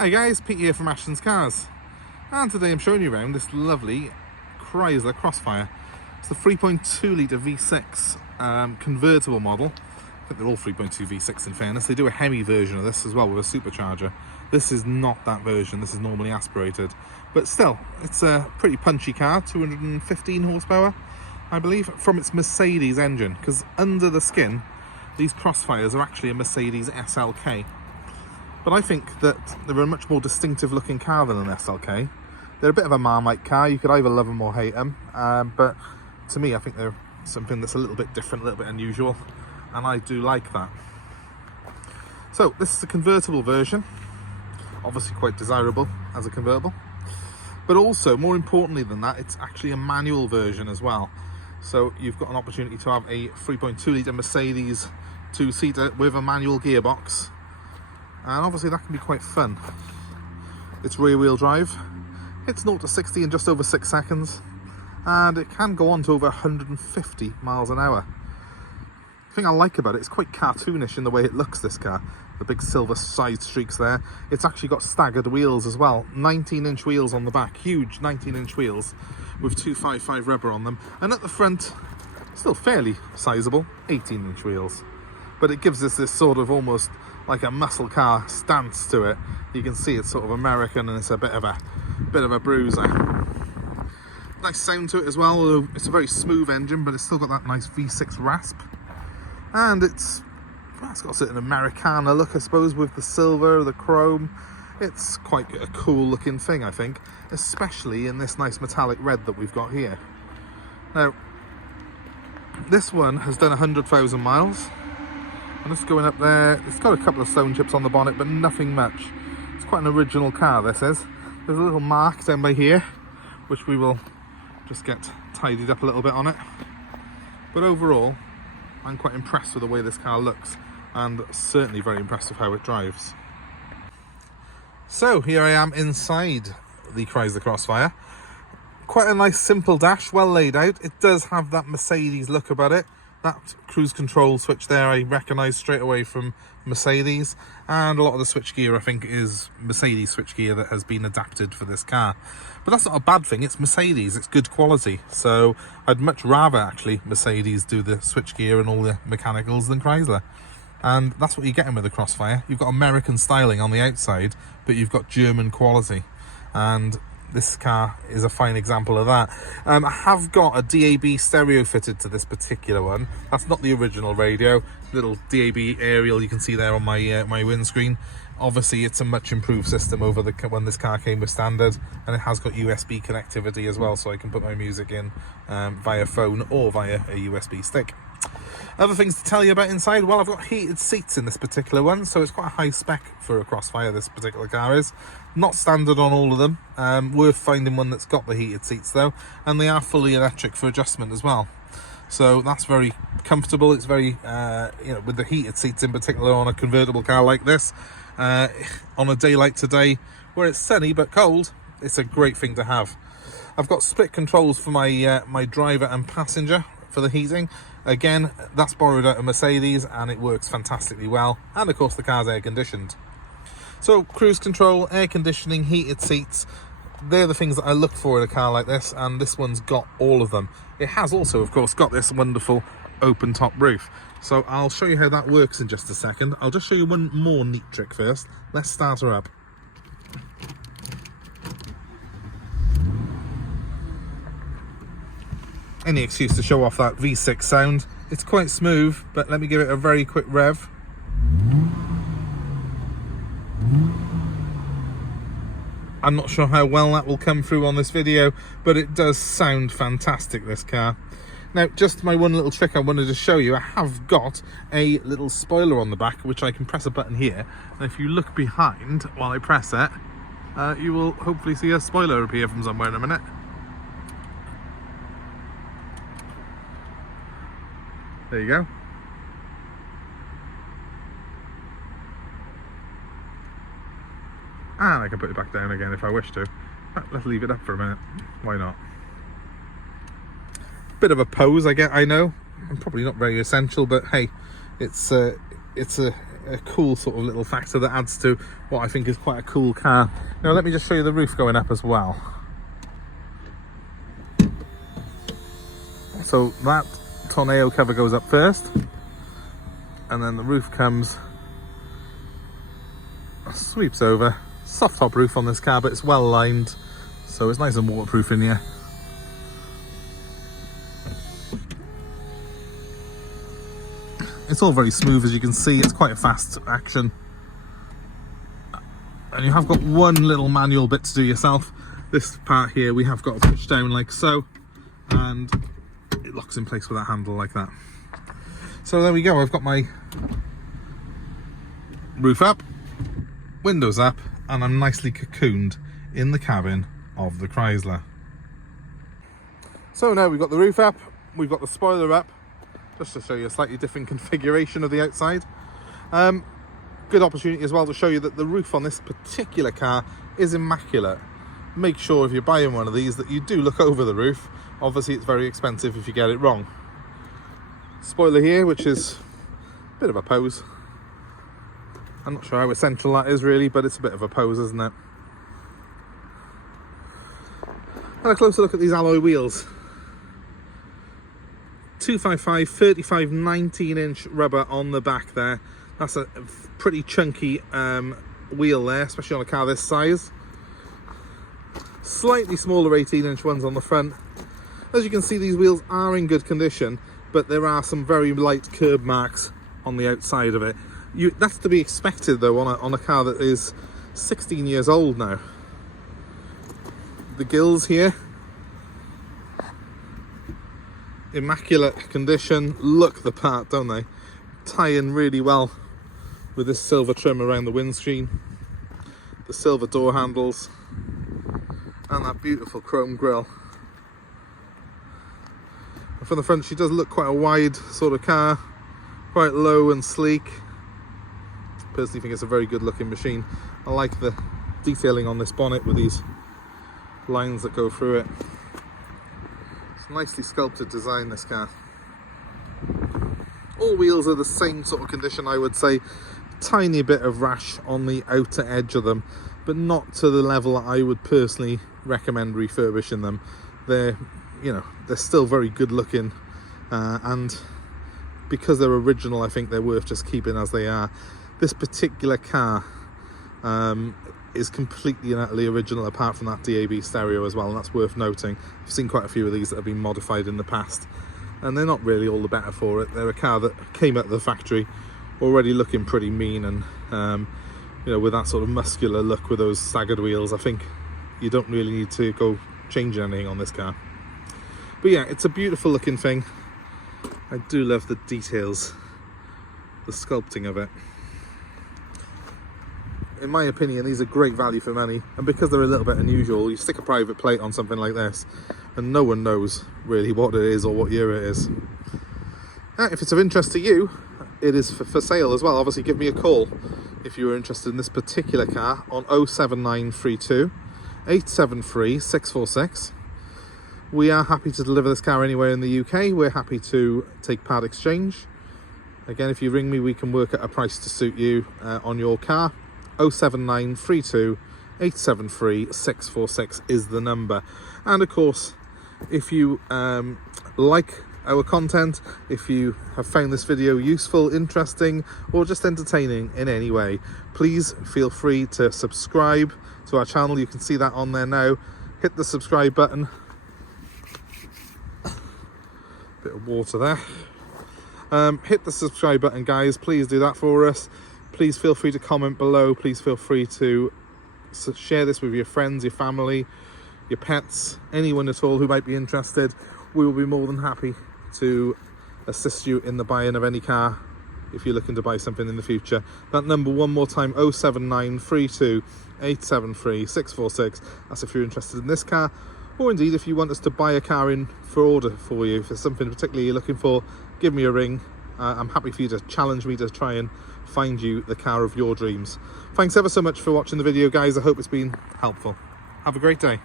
Hi guys, Pete here from AshtonsCars, and today I'm showing you around this lovely Chrysler Crossfire. It's the 3.2 litre V6 convertible model. I think they're all 3.2 V6 in fairness. They do a Hemi version of this as well with a supercharger. This is not that version, this is normally aspirated. But still, it's a pretty punchy car, 215 horsepower, I believe, from its Mercedes engine. Because under the skin, these Crossfires are actually a Mercedes SLK. But I think that they're a much more distinctive looking car than an SLK. They're a bit of a Marmite car. You could either love them or hate them. But to me, I think they're something that's a little bit different, a little bit unusual. And I do like that. So this is a convertible version. Obviously quite desirable as a convertible. But also, more importantly than that, it's actually a manual version as well. So you've got an opportunity to have a 3.2 litre Mercedes two-seater with a manual gearbox. And obviously that can be quite fun. It's rear wheel drive. It's 0 to 60 in just over 6 seconds. And it can go on to over 150 miles an hour. The thing I like about it, it's quite cartoonish in the way it looks, this car. The big silver side streaks there. It's actually got staggered wheels as well. 19-inch wheels on the back. Huge 19-inch wheels with 255 rubber on them. And at the front, still fairly sizable, 18-inch wheels. But it gives us this sort of almost like a muscle car stance to it. You can see it's sort of American and it's a bit of a bruiser. Nice sound to it as well, although it's a very smooth engine, but it's still got that nice V6 rasp. And it's got a certain Americana look, I suppose, with the silver, the chrome. It's quite a cool looking thing, I think, especially in this nice metallic red that we've got here. Now, this one has done 100,000 miles. I'm just going up there. It's got a couple of stone chips on the bonnet, but nothing much. It's quite an original car, this is. There's a little mark down by here, which we will just get tidied up a little bit on it. But overall, I'm quite impressed with the way this car looks, and certainly very impressed with how it drives. So here I am inside the Chrysler Crossfire. Quite a nice simple dash, well laid out. It does have that Mercedes look about it. That cruise control switch there I recognise straight away from Mercedes, and a lot of the switchgear I think is Mercedes switchgear that has been adapted for this car. But that's not a bad thing, it's Mercedes, it's good quality, so I'd much rather actually Mercedes do the switchgear and all the mechanicals than Chrysler. And that's what you're getting with the Crossfire. You've got American styling on the outside, but you've got German quality, and this car is a fine example of that. I have got a DAB stereo fitted to this particular one. That's not the original radio. Little DAB aerial you can see there on my my windscreen. Obviously it's a much improved system over the when this car came with standard, and it has got USB connectivity as well, so I can put my music in via phone or via a USB stick. Other things to tell you about inside, well, I've got heated seats in this particular one, so it's quite a high spec for a Crossfire, this particular car is. Not standard on all of them, worth finding one that's got the heated seats though, and they are fully electric for adjustment as well. So that's very comfortable, it's very, you know, with the heated seats in particular on a convertible car like this, on a day like today, where it's sunny but cold, it's a great thing to have. I've got split controls for my, my driver and passenger for the heating. Again, that's borrowed out of Mercedes and it works fantastically well, and of course the car's air conditioned. So cruise control, air conditioning, heated seats, they're the things that I look for in a car like this, and this one's got all of them. It has also of course got this wonderful open top roof, so I'll show you how that works in just a second. I'll just show you one more neat trick first. Let's start her up. Any excuse to show off that V6 sound. It's quite smooth, but let me give it a very quick rev. I'm not sure how well that will come through on this video, but it does sound fantastic, this car. Now, just my one little trick I wanted to show you, I have got a little spoiler on the back, which I can press a button here, and if you look behind while I press it, you will hopefully see a spoiler appear from somewhere in a minute. There you go. And I can put it back down again if I wish to. Let's leave it up for a minute. Why not? Bit of a pose, I know. I'm probably not very essential, but hey, it's a a cool sort of little factor that adds to what I think is quite a cool car. Now let me just show you the roof going up as well. So that tornado cover goes up first, and then the roof comes, sweeps over. Soft top roof on this car, but it's well lined, so it's nice and waterproof in here. It's all very smooth, as you can see. It's quite a fast action, and you have got one little manual bit to do yourself. This part here we have got to push down like so, and it locks in place with that handle like that. So there we go. I've got my roof up, windows up, and I'm nicely cocooned in the cabin of the Chrysler. So now we've got the roof up, we've got the spoiler up, just to show you a slightly different configuration of the outside. Good opportunity as well to show you that the roof on this particular car is immaculate. Make sure if you're buying one of these that you do look over the roof. Obviously it's very expensive if you get it wrong. Spoiler here, which is a bit of a pose. I'm not sure how essential that is really, but it's a bit of a pose, isn't it? And a closer look at these alloy wheels. 255 35 19-inch rubber on the back there. That's a pretty chunky wheel there, especially on a car this size. Slightly smaller 18-inch ones on the front. As you can see, these wheels are in good condition, but there are some very light curb marks on the outside of it. That's to be expected though on a car that is 16 years old now. The gills here, immaculate condition, look the part, don't they? Tie in really well with this silver trim around the windscreen, the silver door handles, and that beautiful chrome grille. And from the front she does look quite a wide sort of car, quite low and sleek. Personally think it's a very good looking machine. I like the detailing on this bonnet with these lines that go through it. It's a nicely sculpted design, this car. All wheels are the same sort of condition, I would say. Tiny bit of rash on the outer edge of them, but not to the level that I would personally recommend refurbishing them. They're still very good looking, and because they're original, I think they're worth just keeping as they are. This particular car is completely and utterly original, apart from that DAB stereo as well, and that's worth noting. I've seen quite a few of these that have been modified in the past, and they're not really all the better for it. They're a car that came out of the factory already looking pretty mean, and with that sort of muscular look with those staggered wheels. I think you don't really need to go changing anything on this car. But yeah, it's a beautiful looking thing. I do love the details, the sculpting of it. In my opinion, these are great value for money, and because they're a little bit unusual, you stick a private plate on something like this and no one knows really what it is or what year it is. If it's of interest to you, it is for sale as well. Obviously give me a call if you are interested in this particular car on 07932 873 646. We are happy to deliver this car anywhere in the UK. We're happy to take part exchange. Again, if you ring me, we can work at a price to suit you on your car. 07932 873 646 is the number. And of course, if you like our content, if you have found this video useful, interesting, or just entertaining in any way, please feel free to subscribe to our channel. You can see that on there now. Hit the subscribe button. Bit of water there. Hit the subscribe button, guys. Please do that for us. Please feel free to comment below. Please feel free to share this with your friends, your family, your pets, anyone at all who might be interested. We will be more than happy to assist you in the buying of any car if you're looking to buy something in the future. That number one more time, 07932 873 646. That's if you're interested in this car, or indeed if you want us to buy a car in for order for you. If there's something particularly you're looking for, give me a ring. I'm happy for you to challenge me to try and find you the car of your dreams. Thanks ever so much for watching the video, guys. I hope it's been helpful. Have a great day.